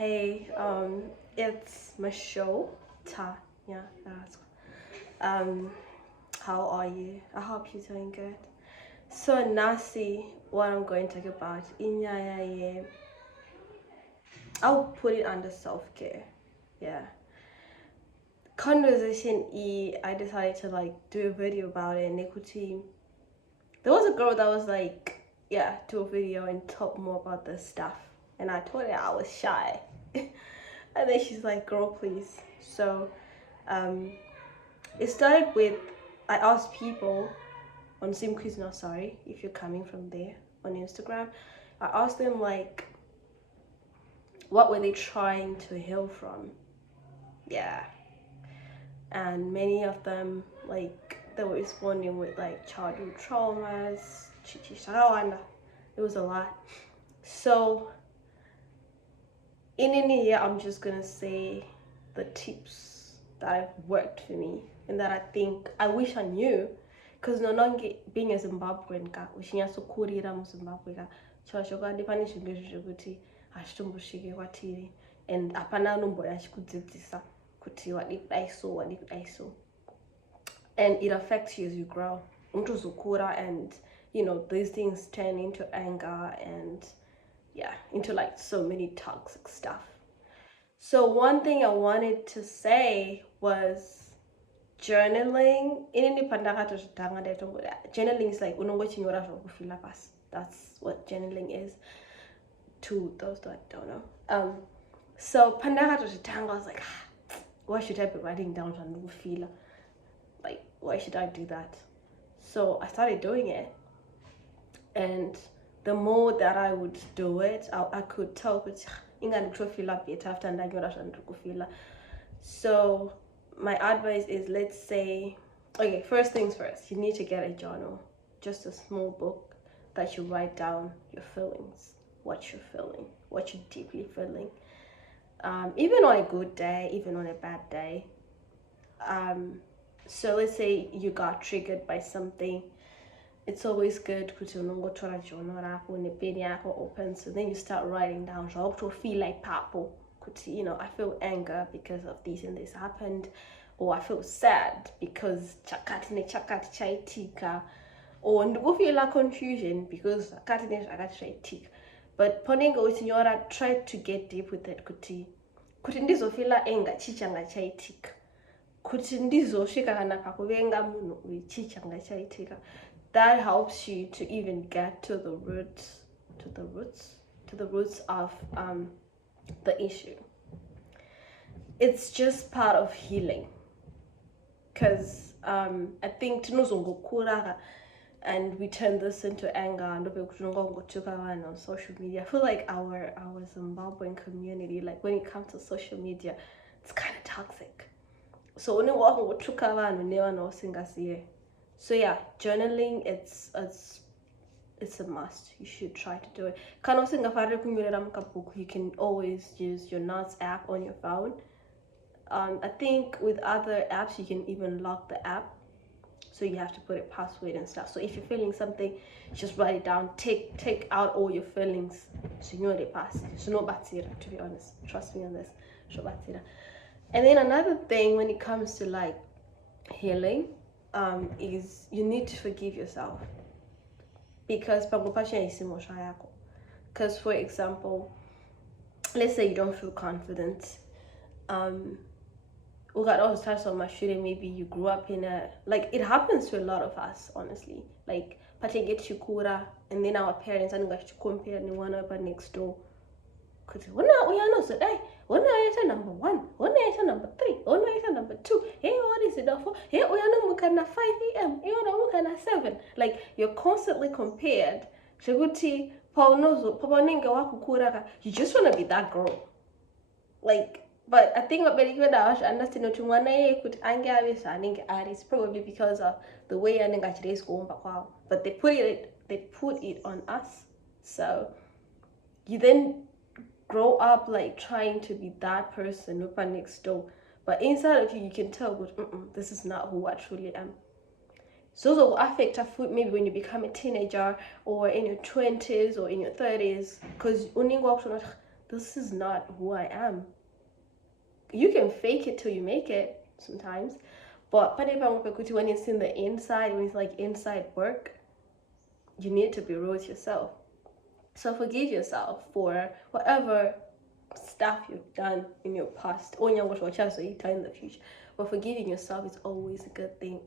Hey, it's Michelle. Ta, yeah, that's. Um, how are you? I hope you're doing good. So, Nasi, what I'm going to talk about, I'll put it under self care. Yeah. Conversation E, I decided to do a video about it. Nikuti, there was a girl that was like, yeah, do a video and talk more about this stuff. And I told her I was shy. And then she's like, girl, please. So, um, it started with I asked people on Sim Quiz Not Sorry, if you're coming from there on Instagram. I asked them what were they trying to heal from? Yeah. And many of them they were responding with childhood traumas. It was a lot. So in any year, I'm just gonna say the tips that have worked for me and that I wish I knew, because being a Zimbabwean ka uchinyasokurira muZimbabwe ka chashokadi pane zvinhu zvekuti hazvitombosvike kwatiri and hapana anomboda achikudzidzisa kuti wadi kudai so and it affects you as you grow unotozokura and these things turn into anger and yeah, into so many toxic stuff. So one thing I wanted to say was journaling. Journaling is unongochinyora zvakufila pasi. That's what journaling is to those that don't know. So pandakatozvitanga, I was like, why should I be writing down zvandikufila? Why should I do that? So I started doing it, and the more that I would do it, I could tell better. So my advice is, let's say, okay, first things first, you need to get a journal, just a small book that you write down your feelings, what you're feeling, what you're deeply feeling, even on a good day, even on a bad day. So let's say you got triggered by something. It's always good to unongotora journal rako nepeni yako open, so then you start writing down to feel like papo kuti I feel anger because of this and this happened, or I feel sad because chakati ne chakati chaitika, or ndikufila confusion because chakati ne chakati chaitika. But ponengo utinyora, try to get deep with it kuti ndizofila anger chichanga chaitika, kuti ndizosvika kana pakuvenga munhu uyu chichanga chaitika. That helps you to even get to the roots of the issue. It's just part of healing, because I think tinozongokura and we turn this into anger and on social media. I feel like our Zimbabwean community, when it comes to social media, it's kind of toxic. So only so yeah, journaling, it's a must. You should try to do it. You can always use your Notes app on your phone. I think with other apps you can even lock the app, so you have to put a password and stuff. So if you're feeling something, just write it down. Take out all your feelings. So you know they pass. So no batira, to be honest. Trust me on this. So batira. And then another thing when it comes to healing, is you need to forgive yourself, because for example, let's say you don't feel confident, we got all types of mashuri. Maybe you grew up in a it happens to a lot of us, honestly, patenge chikura, and then our parents and to compare one up next door. One item number 1, one item number 3, one item number 2. Hey, what is it for? Hey, we are not 5 a.m. You know, 7. You're constantly compared. You just want to be that girl. But I think what I understand could anger is probably because of the way is going back. But they put it on us. So you then grow up trying to be that person next door, but inside of you can tell, this is not who I truly am. So those will affect our food maybe when you become a teenager or in your 20s or in your 30s, because this is not who I am. You can fake it till you make it sometimes, but when it's in the inside, when it's like inside work, you need to be real with yourself. So forgive yourself for whatever stuff you've done in your past or in the future. But forgiving yourself is always a good thing.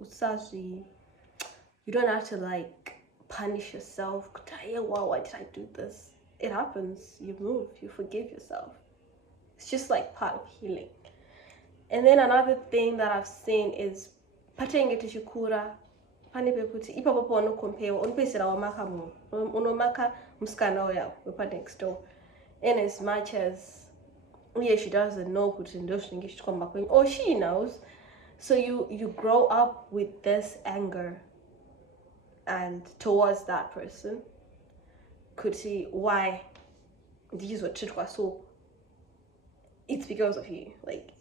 You don't have to like punish yourself. Wow, why did I do this? It happens. You move. You forgive yourself. It's just like part of healing. And then another thing that I've seen is patenge tichikura pane pekuti ipapo paunokompewa unopedzisira wamaka munhu unomaka musikana uya wepa next door, in as much as she doesn't know kuti ndo zvinenge zvichikomba kwenyu, or she knows. So you grow up with this anger and towards that person kuti why ndichizotreatwa so, it's because of you. Like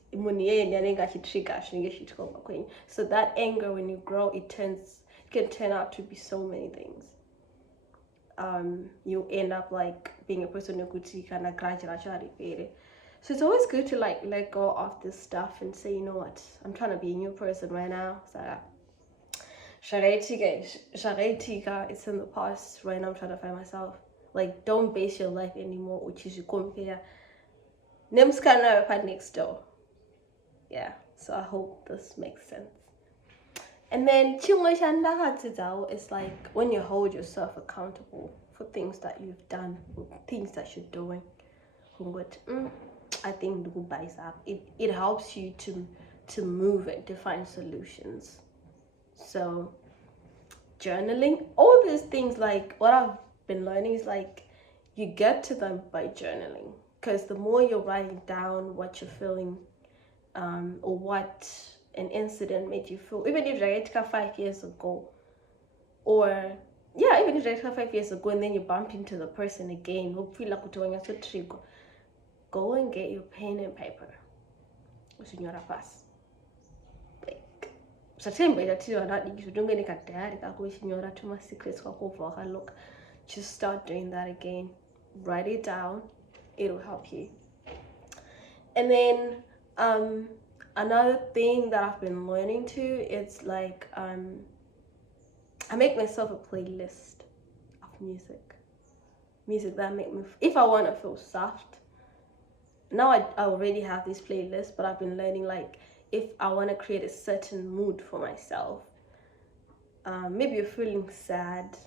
so that anger, when you grow, it can turn out to be so many things. You end up like being a person who could see kind of gradually. So it's always good to like let go of this stuff and say, you know what, I'm trying to be a new person right now. So it's in the past. Right now I'm trying to find myself. Like, don't base your life anymore which is you compare next door. Yeah, so I hope this makes sense. And then it's like when you hold yourself accountable for things that you've done, things that you're doing. I think it helps you to move and to find solutions. So journaling, all these things, like what I've been learning is like you get to them by journaling, because the more you're writing down what you're feeling, or what an incident made you feel, even if it's 5 years ago, or even if it's 5 years ago, and then you bump into the person again, go and get your pen and paper. Just start doing that again. Write it down. It'll help you. And then another thing that I've been learning too, it's like I make myself a playlist of music that make me, if I want to feel soft. Now I already have this playlist, but I've been learning like if I want to create a certain mood for myself, maybe you're feeling sad,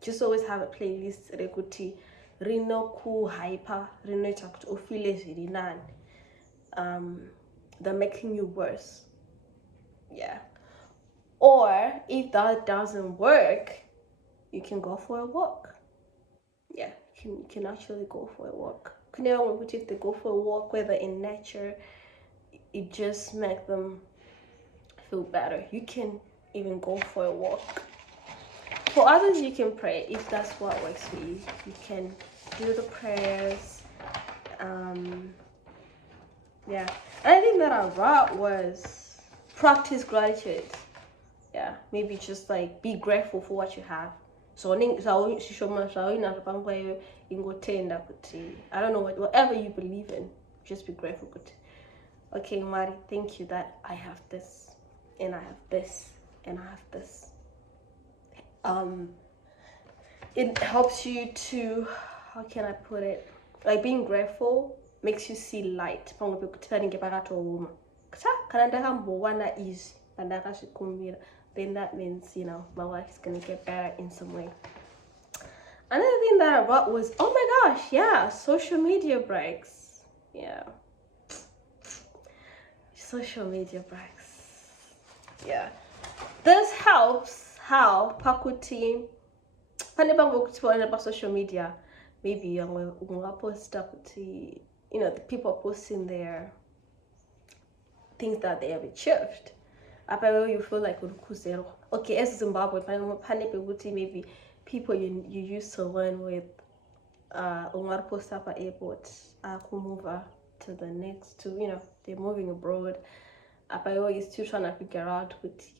just always have a playlist rekuti rino ku hyper rino chakuti ufile zviri nani. They're making you worse. Yeah. Or if that doesn't work, you can go for a walk. Yeah, you can actually go for a walk. If they go for a walk, whether in nature, it just makes them feel better. You can even go for a walk. For others, you can pray if that's what works for you. You can do the prayers. Yeah, and I think that I wrote was practice gratitude. Yeah, maybe just like be grateful for what you have. So I don't know, whatever you believe in, just be grateful. Okay, Mari, thank you that I have this, and I have this, and I have this. It helps you to, how can I put it, like being grateful makes you see light. Then that means, you know, my life is gonna get better in some way. Another thing that I wrote was, oh my gosh, yeah, social media breaks. Yeah, social media breaks. Yeah, this helps. How pakuti social media, maybe post pakuti, you know, the people posting their things that they have achieved. You feel like okay, as Zimbabwe, maybe people you used to learn with post up at airport move to the next, to, you know, they're moving abroad. You're still trying to figure out which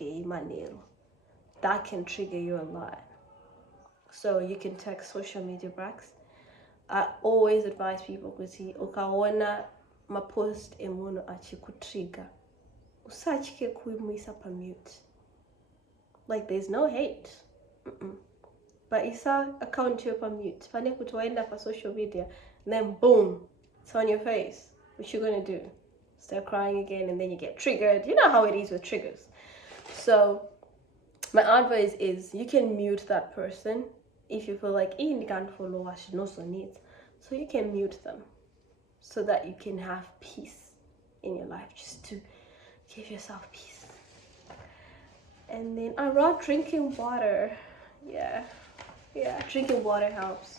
game that can trigger you a lot. So you can take social media breaks. I always advise people ukuthi ukaona ma-post emunhu achikutrigger, usachike kuimisa pa mute. Like there's no hate. But isa account you pa mute. Fane kuti waenda pa social media, and then boom, it's on your face. What you gonna do? Start crying again, and then you get triggered. You know how it is with triggers. So my advice is you can mute that person if you feel like you can't follow what she also needs. So you can mute them so that you can have peace in your life, just to give yourself peace. And then I wrote drinking water. Yeah, drinking water helps.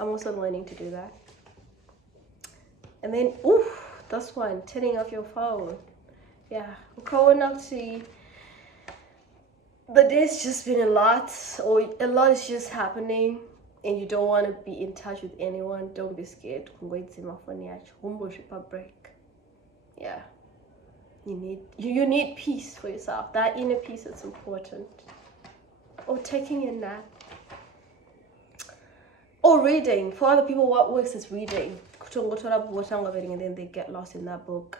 I'm also learning to do that. And then, this one, turning off your phone. Yeah, we're going up to the day's just been a lot, or a lot is just happening, and you don't want to be in touch with anyone. Don't be scared. Break. Yeah, you need peace for yourself. That inner peace is important. Or taking a nap. Or reading. For other people, what works is reading. And then they get lost in that book.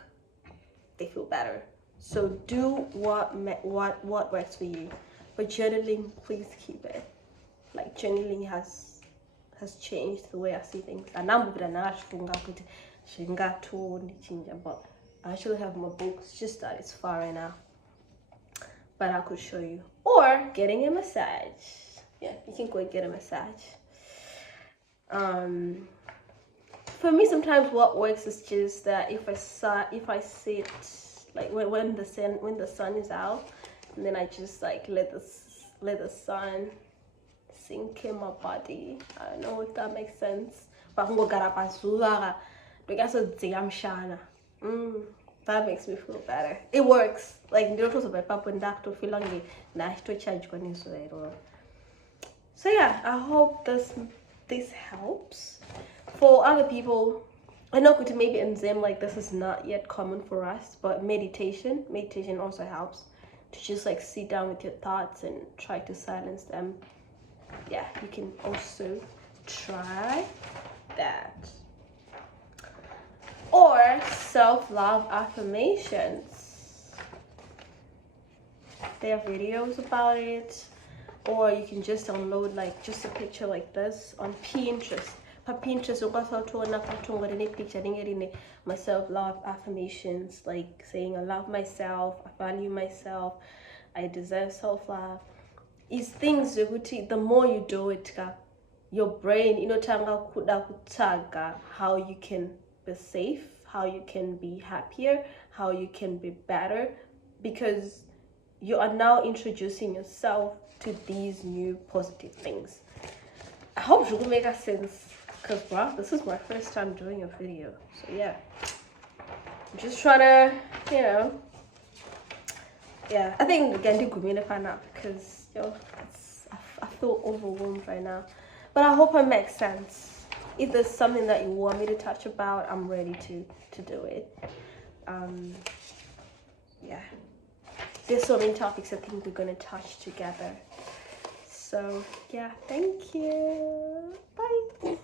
They feel better. So do what works for you. But journaling, please keep it. Like journaling has changed the way I see things. And but I actually have my books, just that it's far right now. But I could show you. Or getting a massage. Yeah, you can go and get a massage. For me, sometimes what works is just that if I sit like when the sun is out, and then I just like let the sun sink in my body. I don't know if that makes sense. But that makes me feel better. It works. Like so yeah, I hope this helps. For other people, I know maybe in Zim, like this is not yet common for us, but meditation also helps to just like sit down with your thoughts and try to silence them. Yeah, you can also try that. Or self-love affirmations. There are videos about it. Or you can just download like just a picture like this on Pinterest. Pinterest, my self-love affirmations, like saying I love myself, I value myself, I deserve self-love. It's things the more you do it, your brain, how you can be safe, how you can be happier, how you can be better, because you are now introducing yourself to these new positive things. I hope it will make sense, because bro, this is my first time doing a video. So yeah, I'm just trying to, yeah, I think again do good now, because I feel overwhelmed right now. But I hope it makes sense. If there's something that you want me to touch about, I'm ready to do it. Yeah, there's so many topics I think we're gonna touch together. So yeah, thank you. Bye.